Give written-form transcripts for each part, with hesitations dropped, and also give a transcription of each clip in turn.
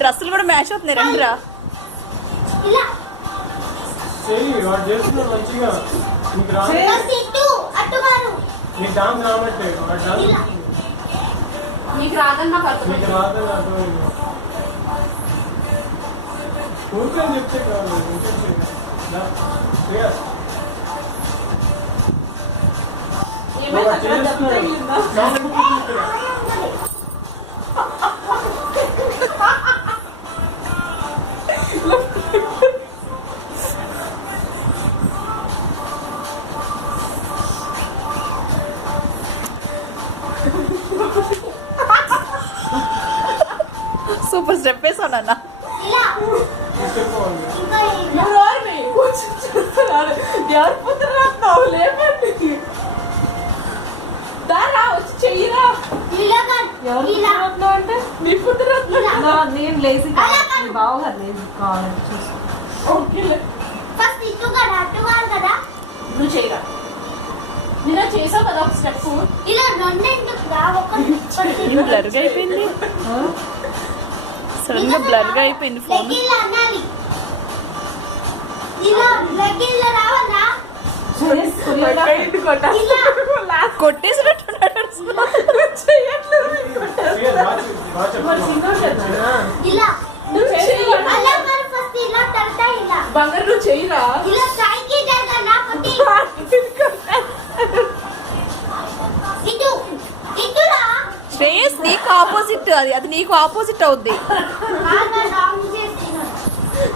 డ్రెస్సులు కూడా మ్యాచ్ అవుతున్నాయి రండిరా. నీకు రాదని నాకు అర్థం. చెప్తే కాదు సూపర్ స్టెప్ వేసాను అన్న. ఎవరు పుత్రురావు లేపండి దారా వచ్చి చెయ్యిరా. ఎవరు అంటే మీ పుత్రురావు. నేను లేజీ బావగారు లేజీ కావాలంటే చూసుకో. నువ్వు చేయరా. నేను చేసావు కదా ఒక స్టెప్. బ్లర్గా అయిపోయింది, సడన్ గా బ్లర్గా అయిపోయింది ఫోన్. కొట్టేసినట్టున్నాడు. బంగారు నువ్వు చెయ్యిరా. శ్రేయస్ నీకు ఆపోజిట్, అది నీకు ఆపోజిట్ అవుద్ది.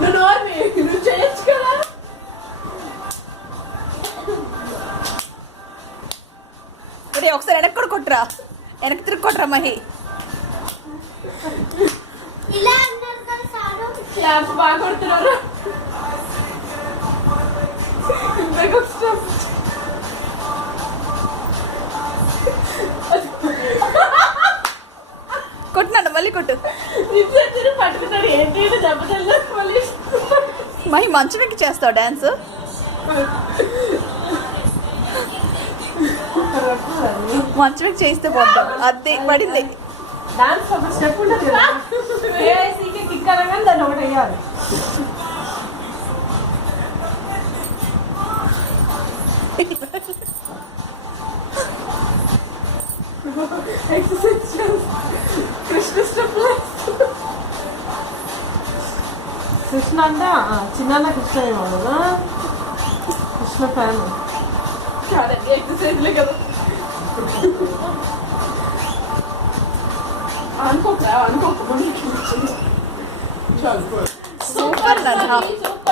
నువ్వు చేయొచ్చు కదా. ఒకసారి వెనక్కి కూడా కొట్టురా, వెనక్కి తిరిగి కొట్టరా మహి. బాగా కొడుతున్నారు. కొట్టినాడు మళ్ళీ కొట్టు. పట్టుకున్నాడు ఏంటి దెబ్బతల్లి. మళ్ళీ మహి మంచం ఎక్కి చేస్తావు డాన్స్. మంచం ఎక్కి చేస్తే పోతాం. అదే పడింది. డాన్స్ ఒక స్టెప్ ఉంటుంది కదా, ఏఐసీకి కిక్ అనగానే దాన్ని ఒకటి వేయాలి. కృష్ణ అంటే చిన్న కృష్ణ ఏమో కదా, కృష్ణ ఫ్యాన్ కాదండి ఎక్సర్సైజ్లే కదా. అనుకోక సూపర్.